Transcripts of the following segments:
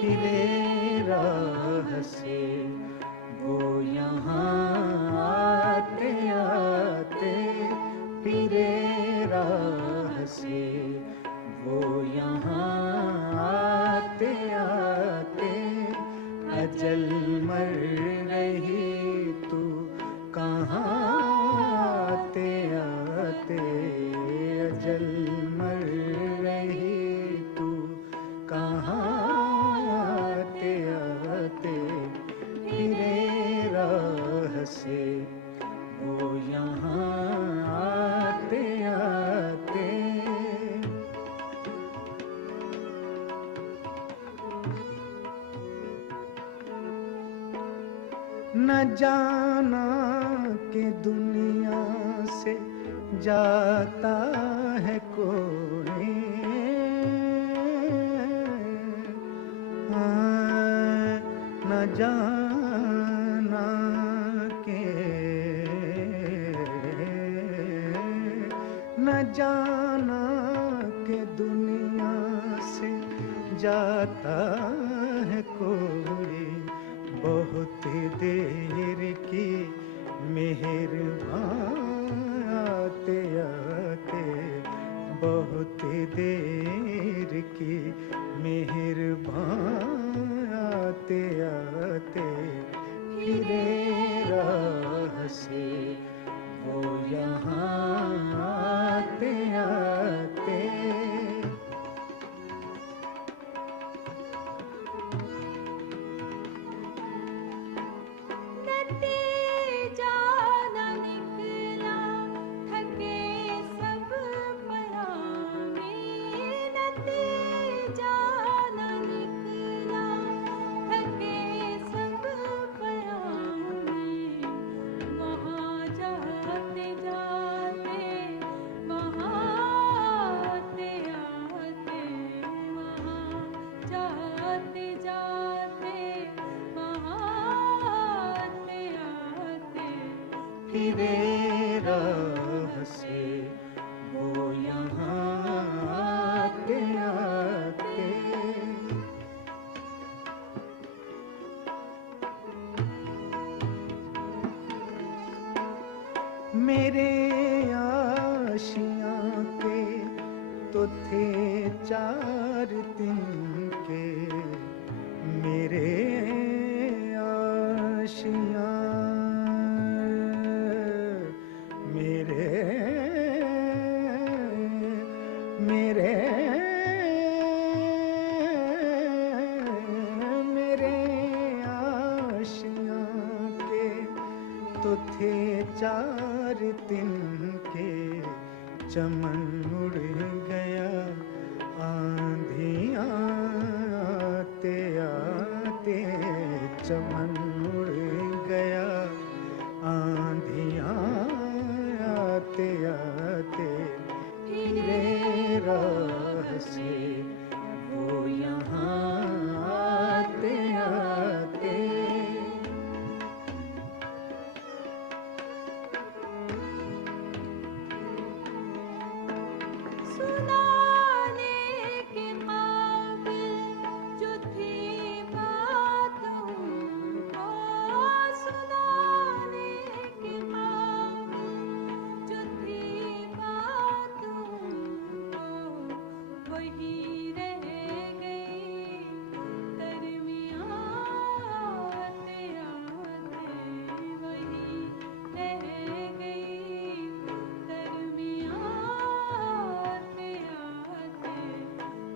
फिरे राह से वो यहाँ आते आते, फिरे राह से वो यहाँ आते आते, अजल मर रही तू कहाँ आते आते, अजल मर रही तू कहाँ आते आते, फिरे राह से वो यहाँ आते आते। न जाना कि दुनिया से जाता है कोई, न जाना के, न जाना कि दुनिया से जाता है कोई, बहुत देर की मेहरबान आते आते, बहुत देर की मेहरबान आते आते, फिरे राह से वो यहाँ आते आते। फिरे राह से वो यहाँ आते आते। मेरे आशियाँ के तो थे 4 दिन के, मेरे आशियाँ, मेरे आशियाँ के तो थे 4 दिन के, चमन उड़ गया आंधियाँ आते आते, चमन उड़ गया आंधियाँ आते आते, फिरे राह से वो यहाँ आते आते।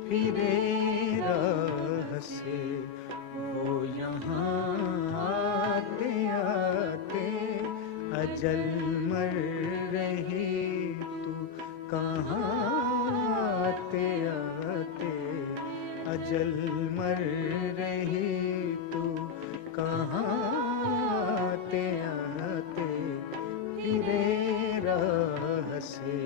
फिरे राह से वो यहाँ आते आते, अजल मर रही तू कहाँ आते आते, अजल मर रही तू कहाँ आते आते, फिरे राह से